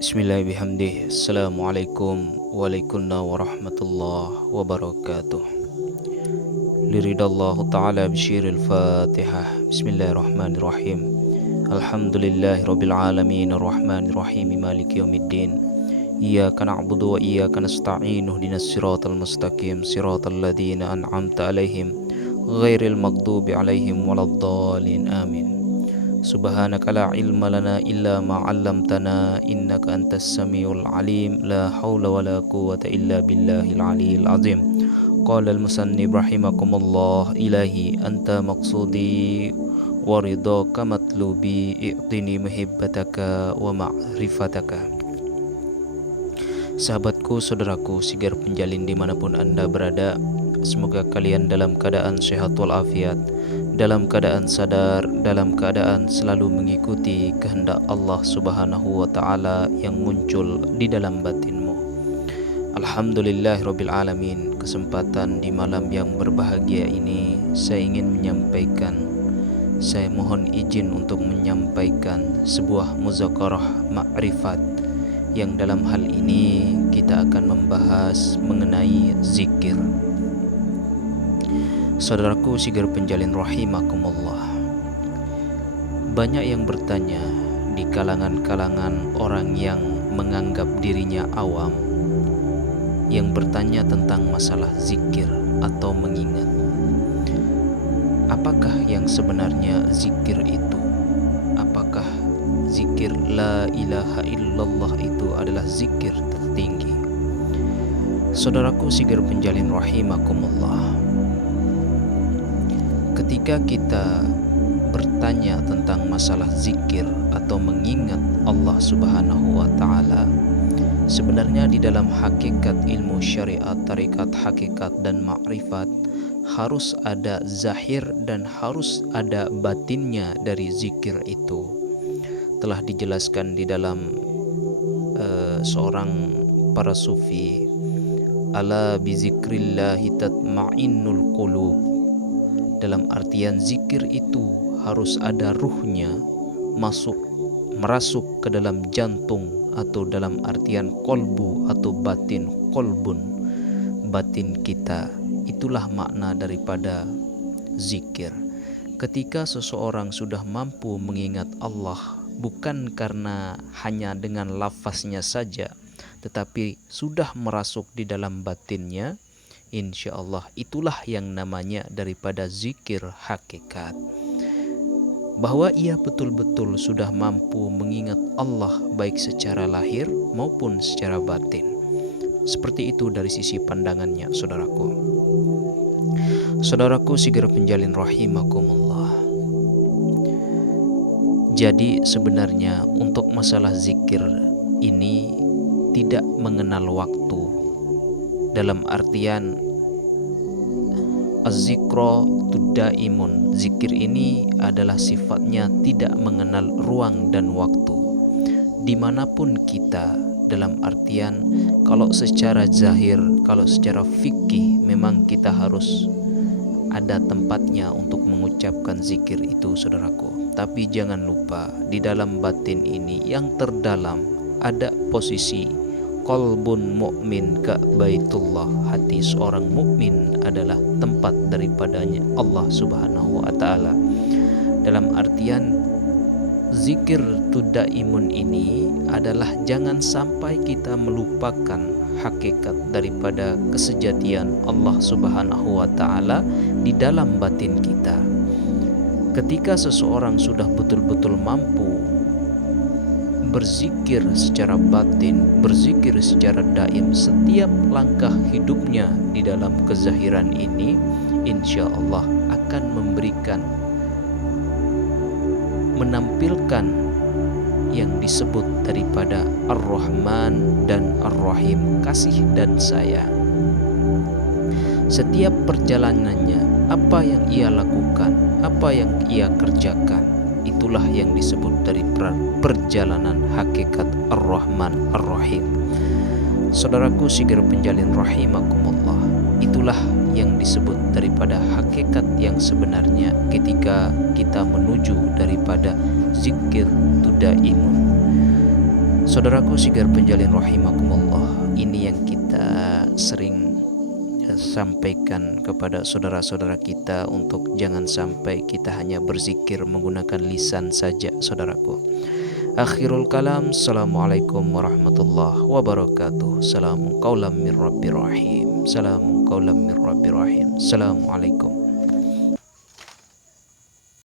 Bismillahirrahmanirrahim. Assalamualaikum warahmatullahi wabarakatuh. Liridallahu ta'ala bisyiril fatihah. Bismillahirrahmanirrahim. Alhamdulillahi rabbil alamin arrahmanirrahim maliki yaumiddin. Iyyaka na'budu wa iyyaka nasta'in ihdinas siratal mustaqim siratal ladzina an'amta 'alaihim ghairil maghdubi 'alaihim waladdallin. Amin. Subhanaka la ilma lana illa ma 'allamtana innaka antas samiul alim la haula wala quwwata illa billahil aliyil azim. Qala al-musannif rahimakumullah ilahi anta maqsudi wa ridhaka matlubi i'tini muhibbataka wa ma'rifataka. Sahabatku, saudaraku, sigar penjalin dimanapun Anda berada, semoga kalian dalam keadaan sehat walafiat, dalam keadaan sadar, dalam keadaan selalu mengikuti kehendak Allah Subhanahu wa Ta'ala yang muncul di dalam batinmu. Alhamdulillahirabbil alamin. Kesempatan di malam yang berbahagia ini saya mohon izin untuk menyampaikan sebuah muzakarah ma'rifat yang dalam hal ini kita akan membahas mengenai zikir. Saudaraku sigar penjalin rahimakumullah, banyak yang bertanya di kalangan orang yang menganggap dirinya awam, yang bertanya tentang masalah zikir atau mengingat. Apakah yang sebenarnya zikir itu? Apakah zikir la ilaha illallah itu adalah zikir tertinggi? Saudaraku sigar penjalin rahimakumullah, ketika kita bertanya tentang masalah zikir atau mengingat Allah Subhanahu wa Ta'ala, sebenarnya di dalam hakikat ilmu syariat, tarikat, hakikat dan ma'rifat harus ada zahir dan harus ada batinnya dari zikir itu. Telah dijelaskan di dalam seorang para sufi, ala bizikrillahi tatma'innul qulub. Dalam artian zikir itu harus ada ruhnya, merasuk ke dalam jantung, atau dalam artian kolbu atau batin, kolbun, batin kita. Itulah makna daripada zikir. Ketika seseorang sudah mampu mengingat Allah, bukan karena hanya dengan lafaznya saja, tetapi sudah merasuk di dalam batinnya, insya Allah itulah yang namanya daripada zikir hakikat. Bahwa ia betul-betul sudah mampu mengingat Allah baik secara lahir maupun secara batin. Seperti itu dari sisi pandangannya, saudaraku. Saudaraku sigar penjalin rahimakumullah. Jadi sebenarnya untuk masalah zikir ini tidak mengenal waktu. Dalam artian az-zikra tudaimun, zikir ini adalah sifatnya tidak mengenal ruang dan waktu. Dimanapun kita, dalam artian kalau secara zahir, kalau secara fikih memang kita harus ada tempatnya untuk mengucapkan zikir itu, saudaraku. Tapi jangan lupa di dalam batin ini yang terdalam ada posisi qalbun mu'min ka baitullah. Hati seorang mukmin adalah tempat daripadanya Allah Subhanahu wa Ta'ala. Dalam artian zikir tudaimun ini adalah jangan sampai kita melupakan hakikat daripada kesejatian Allah Subhanahu wa Ta'ala di dalam batin kita. Ketika seseorang sudah betul-betul mampu berzikir secara batin, berzikir secara daim, setiap langkah hidupnya di dalam kezahiran ini, insya Allah akan menampilkan yang disebut daripada Ar-Rahman dan Ar-Rahim, kasih dan sayang. Setiap perjalanannya, apa yang ia lakukan, apa yang ia kerjakan, itulah yang disebut dari perjalanan hakikat Ar-Rahman Ar-Rahim. Saudaraku sigar penjalin rahimakumullah, itulah yang disebut daripada hakikat yang sebenarnya ketika kita menuju daripada zikir tudaimun. Saudaraku sigar penjalin rahimakumullah, ini yang kita sering sampaikan kepada saudara-saudara kita untuk jangan sampai kita hanya berzikir menggunakan lisan saja, saudaraku. Akhirul kalam, assalamualaikum warahmatullahi wabarakatuh. Salamun qaulam min rabbir rahim. Salamun qaulam min rabbir rahim. Assalamualaikum.